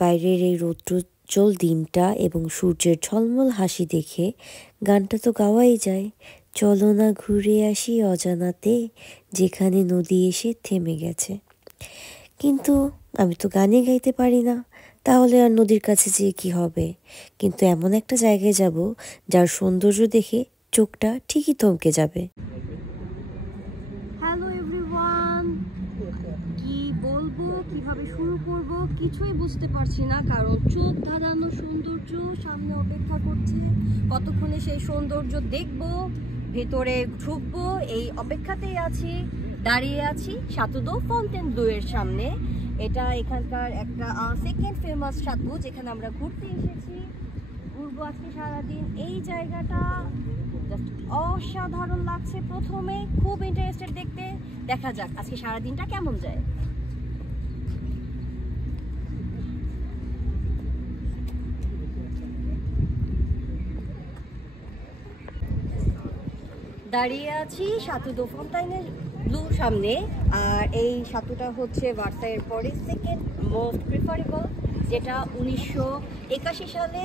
বাইরের এই রৌদ্রোজ্জ্বল দিনটা এবং সূর্যের ঝলমল হাসি দেখে গানটা তো গাওয়াই যায়। চলো না ঘুরে আসি অজানাতে, যেখানে নদী এসে থেমে গেছে। কিন্তু আমি তো গানই গাইতে পারি না, তাহলে আর নদীর কাছে যেয়ে কি হবে? কিন্তু এমন একটা জায়গায় যাব যার সৌন্দর্য দেখে চোখটা ঠিকই থমকে যাবে। হ্যালো এভরিওয়ান, কি বলবো, কিভাবে শুরু করব কিছুই বুঝতে পারছি না, কারণ চোখ ধাঁধানো সৌন্দর্য সামনে অপেক্ষা করছে। কতক্ষণে সেই সৌন্দর্য দেখব, ভেতরে ঢুকবো, এই অপেক্ষাতেই আছি। দাঁড়িয়ে আছি সাতুদো ফন্টেনব্লু এর সামনে। এটা এখানকার একটা সেকেন্ড ফেমাস সাতু, যেখানে আমরা ঘুরতে এসেছি। ঘুরবো আজকে সারাদিন। এই জায়গাটা জাস্ট অসাধারণ লাগছে প্রথমে, খুব ইন্টারেস্টেড দেখতে। দেখা যাক আজকে সারাদিনটা কেমন যায়। দাঁড়িয়ে আছি সাতুদো ফন্টেনব্লু সামনে, আর এই সাতুটা হচ্ছে ভার্সাইয়ের পরে সেকেন্ড মোস্ট প্রিফারেবল, যেটা 1981 সালে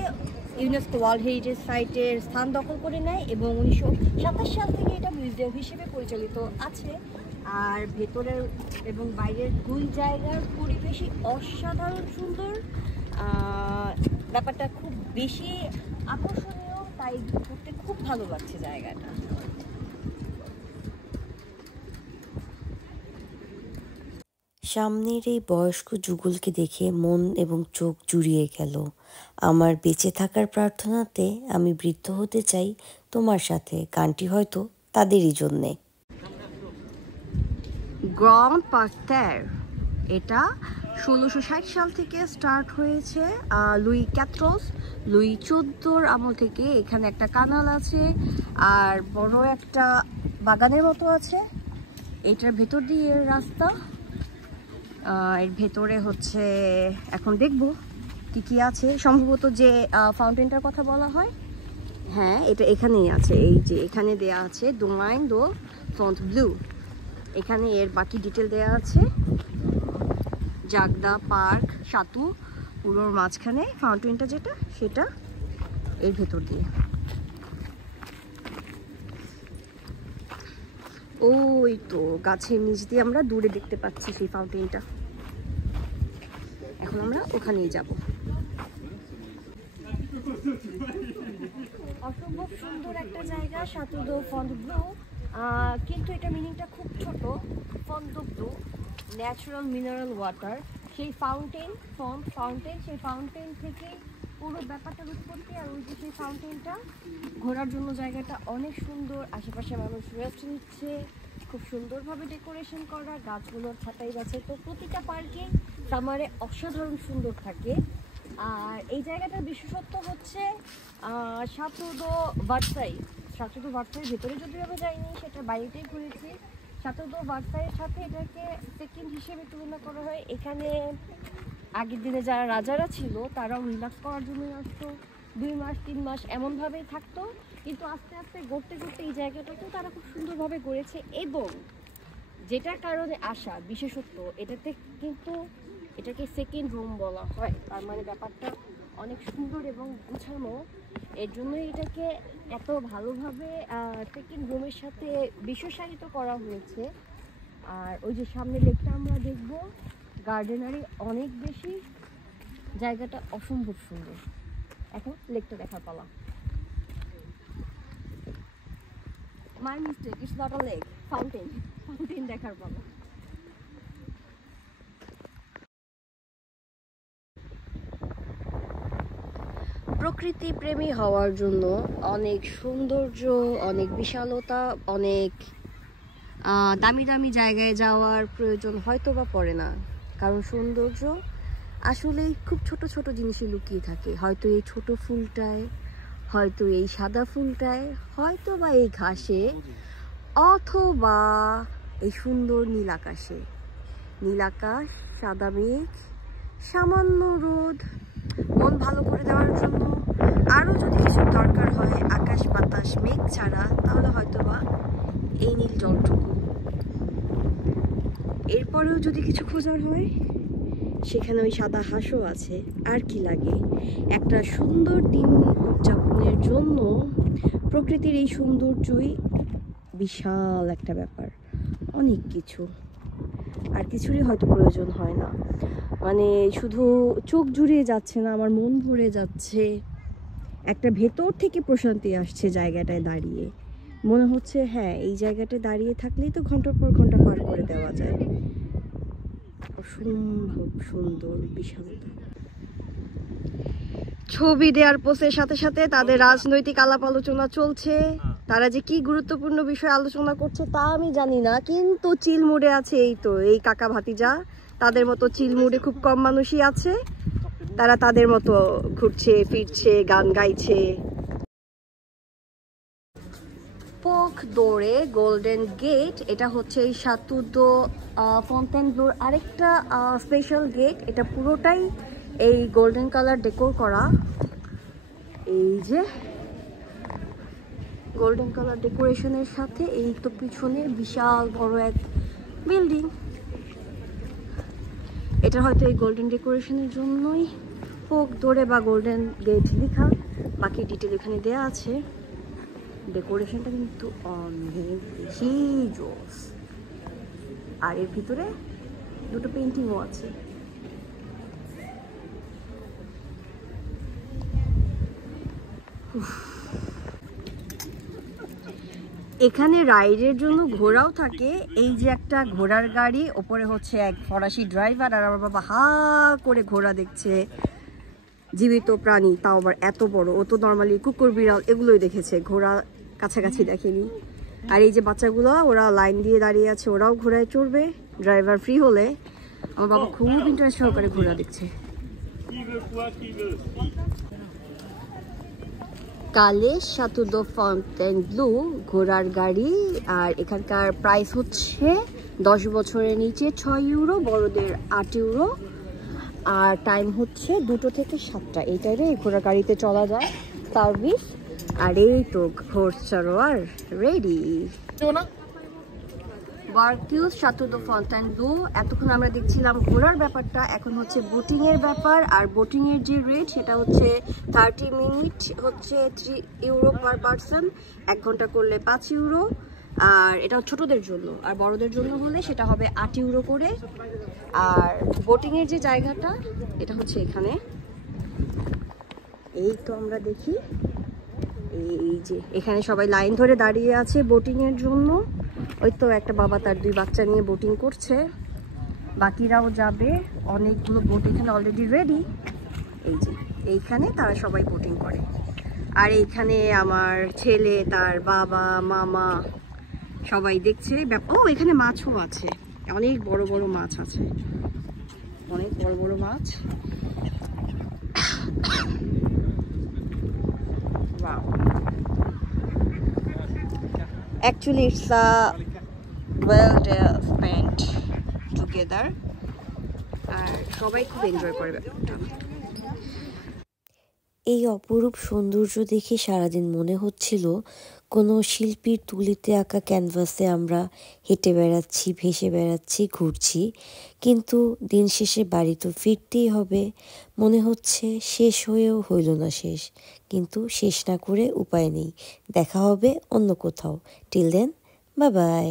ইউনেস্কো ওয়ার্ল্ড হেরিটেজ সাইটের স্থান দখল করে নেয় এবং 1927 সাল থেকে এটা মিউজিয়াম হিসেবে পরিচালিত আছে। আর ভেতরের এবং বাইরের দুই জায়গার পরিবেশই অসাধারণ সুন্দর। ব্যাপারটা খুব বেশি আকর্ষণীয়, তাই ঘুরতে খুব ভালো লাগছে জায়গাটা। সামনের এই বয়স্ক যুগলকে দেখে মন এবং চোখ জুড়িয়ে গেল। আমার বেঁচে থাকার প্রার্থনাতে আমি বৃদ্ধ হতে চাই তোমার সাথে, গানটি হয়তো তাদেরই জন্যে। গ্র্যান্ড পার্টার, এটা 1660 সাল থেকে স্টার্ট হয়েছে। লুই 14 আমল থেকে এখানে একটা কানাল আছে আর বড় একটা বাগানের মতো আছে। এটার ভেতর দিয়ে রাস্তা। এর ভেতরে হচ্ছে এখন দেখব কি কি আছে। সম্ভবত যে ফাউন্টেনটার কথা বলা হয়, হ্যাঁ এটা এখানেই আছে। এই যে এখানে দেয়া আছে ডোমাইন দো ফন্টেনব্লু, এখানে এর বাকি ডিটেল দেয়া আছে। জাগদা পার্ক সাতু পুরোর মাঝখানে ফাউন্টেনটা, যেটা সেটা এর ভেতর দিয়ে। ওই তো গাছের নিচ দিয়ে আমরা দূরে দেখতে পাচ্ছি সেই ফাউন্টেনটা। এখন আমরা ওখানেই যাব। অসম্ভব সুন্দর একটা জায়গা সাতুদো ফন্টেনব্লু, কিন্তু এটা মিনিংটা খুব ছোট। ফন্টেনব্লু ন্যাচারাল মিনারেল ওয়াটার, সেই ফাউন্টেন সেই ফাউন্টেন থেকে পুরো ব্যাপারটার উৎপত্তি। আর ওই যে সেই ফাউন্টেনটা, ঘোরার জন্য জায়গাটা অনেক সুন্দর। আশেপাশে মানুষ রেস্ট নিচ্ছে, খুব সুন্দরভাবে ডেকোরেশন করা, গাছগুলোর ছাঁটাই গাছে। তো প্রতিটা পার্কে সামারে অসাধারণ সুন্দর থাকে। আর এই জায়গাটার বিশেষত্ব হচ্ছে সাতুদো ভার্সাইয়ের ভেতরে যদিও আমি যাইনি, সেটা বাইরেতেই ঘুরেছি। সাতুদো ভার্সাইয়ের সাথে এটাকে সেকেন্ড হিসেবে তুলনা করা হয়। এখানে আগের দিনে যারা রাজারা ছিল তারাও রিল্যাক্স করার জন্যই আসতো, 2 মাস 3 মাস এমনভাবেই থাকতো। কিন্তু আস্তে আস্তে গড়তে এই জায়গাটাকেও তারা খুব সুন্দরভাবে গড়েছে। এবং যেটার কারণে আসা বিশেষত্ব, এটাতে কিন্তু এটাকে সেকেন্ড রুম বলা হয়। তার মানে ব্যাপারটা অনেক সুন্দর এবং গুছানো, এর জন্যই এটাকে এত ভালোভাবে সেকেন্ড রুমের সাথে বিশেষায়িত করা হয়েছে। আর ওই যে সামনে লেকটা আমরা দেখব, গার্ডেনারি অনেক বেশি, জায়গাটা অসম্ভব সুন্দর। এখন লেকটা দেখার পালা। My mistake, it's not a lake, fountain দেখার পালা। প্রকৃতি প্রেমী হওয়ার জন্য অনেক সৌন্দর্য, অনেক বিশালতা, অনেক দামি দামি জায়গায় যাওয়ার প্রয়োজন হয়তো বা পড়ে না, কারণ সৌন্দর্য আসলেই খুব ছোট ছোট জিনিসে লুকিয়ে থাকে। হয়তো এই ছোট ফুলটায়, হয়তো এই সাদা ফুলটায়, হয়তো বা এই ঘাসে, অথবা এই সুন্দর নীল আকাশে। নীল আকাশ, সাদা মেঘ, সামান্য রোদ, মন ভালো করে দেওয়ার জন্য। আরও যদি কিছু দরকার হয় আকাশ বাতাস মেঘ ছাড়া, তাহলে হয়তো বা এই নীল জলটুকু। এরপরেও যদি কিছু খোঁজার হয়, সেখানে ওই সাদা হাঁসও আছে। আর কি লাগে, একটা সুন্দর দিন উদযাপনের জন্য প্রকৃতির এই সৌন্দর্যই বিশাল একটা ব্যাপার। অনেক কিছু, আর কিছুরই হয়তো প্রয়োজন হয় না। মানে শুধু চোখ জুড়িয়ে যাচ্ছে না, আমার মন ভরে যাচ্ছে। একটা ভেতর থেকে প্রশান্তি আসছে জায়গাটায় দাঁড়িয়ে। মনে হচ্ছে হ্যাঁ, এই জায়গাটায় দাঁড়িয়ে থাকলেই তো ঘন্টার পর ঘন্টা পার করে দেওয়া যায়। অসম্ভব সুন্দর বিশালতা। ছবি দেওয়ার পোস্টের সাথে সাথে তাদের রাজনৈতিক আলাপ আলোচনা চলছে। তারা যে কি গুরুত্বপূর্ণ বিষয় আলোচনা করছে তা আমি জানি না, কিন্তু চিল মুডে আছে। এই তো এই কাকা ভাতিজা, তাদের মতো চিল মুডে খুব কম মানুষই আছে। তারা তাদের মতো ঘুরছে ফিরছে, গান গাইছে। পোক দৌড়ে গোল্ডেন গেট, এটা হচ্ছে এই সাতুদো ফন্টেনব্লোর আরেকটা স্পেশাল গেট। এটা পুরোটাই এই গোল্ডেন কালার ডেকোর করা। এই যে গোল্ডেন কালার ডেকোরেশনের সাথে এই তো পিছনে বিশাল বড় এক বিল্ডিং। এটা হয়তো এই গোল্ডেন ডেকোরেশনের জন্যই পোক দৌড়ে বা গোল্ডেন গেট লেখা। বাকি ডিটেল এখানে দেওয়া আছে। ডেকোরেশনটা কিন্তু অনেক বেশি জোস। আর এর ভিতরে দুটো পেন্টিংও আছে। এখানে রাইডের জন্য ঘোড়াও থাকে। এই যে একটা ঘোড়ার গাড়ি, ওপরে হচ্ছে এক ফরাসি ড্রাইভার, আর আমার বাবা হা করে ঘোড়া দেখছে। জীবিত প্রাণী, তাও আবার এত বড়। ও তো নর্মালি কুকুর বিড়াল এগুলোই দেখেছে, ঘোড়া কাছাকাছি দেখেনি। আর এই যে বাচ্চাগুলো, ওরা লাইন দিয়ে দাঁড়িয়ে আছে, ওরাও ঘোড়ায় চড়বে ড্রাইভার ফ্রি হলে। আমার বাবা খুব ইন্টারেস্ট সহকারে ঘোড়া দেখছে। কালে সাতুদো ফন্টেনব্লো ঘোড়ার গাড়ি। আর এখানকার প্রাইস হচ্ছে 10 বছরের নিচে 6 ইউরো, বড়দের 8 ইউরো। আর টাইম হচ্ছে 2টো থেকে 7টা। এই টাইমে এই ঘোড়ার গাড়িতে চলা যায়, সার্ভিস। আর এই তো ঘোড়চড়োয়ার রেডি। বারকিউজ সাতুদো ফন্টেনব্লো। এতক্ষণ আমরা দেখছিলাম ঘোরার ব্যাপারটা, এখন হচ্ছে বোটিং এর ব্যাপার। আর বোটিং এর যে রেট সেটা হচ্ছে 30 মিনিট হচ্ছে 3 ইউরো পার পারসন, 1 ঘন্টা করলে 5 ইউরো। আর এটা ছোটদের জন্য, আর বড়দের জন্য হলে সেটা হবে 8 ইউরো করে। আর বোটিং এর যে জায়গাটা এটা হচ্ছে এখানে। এই তো আমরা দেখি, এই যে এখানে সবাই লাইন ধরে দাঁড়িয়ে আছে বোটিং এর জন্য। ওই তো একটা বাবা তার 2 বাচ্চা নিয়ে বোটিং করছে, বাকিরাও যাবে। অনেকগুলো বোট এখানে অলরেডি রেডি। এই যে এইখানে তারা সবাই বোটিং করে। আর এইখানে আমার ছেলে, তার বাবা, মামা সবাই দেখছে। ও এখানে মাছও আছে, অনেক বড় বড় মাছ আছে, অনেক বড় বড় মাছ। Wow. Actually, it's a well spent together. আর সবাই খুব এনজয় করে ব্যাপারটা। এই অপরূপ সৌন্দর্য দেখে সারাদিন মনে হচ্ছিল কোনো শিল্পীর তুলিতে আঁকা ক্যানভাসে আমরা হেঁটে বেড়াচ্ছি, ভেসে বেড়াচ্ছি, ঘুরছি। কিন্তু দিন শেষে বাড়ি তো ফিরতেই হবে। মনে হচ্ছে শেষ হয়েও হইল না শেষ, কিন্তু শেষ না করে উপায় নেই। দেখা হবে অন্য কোথাও। Till then, bye by.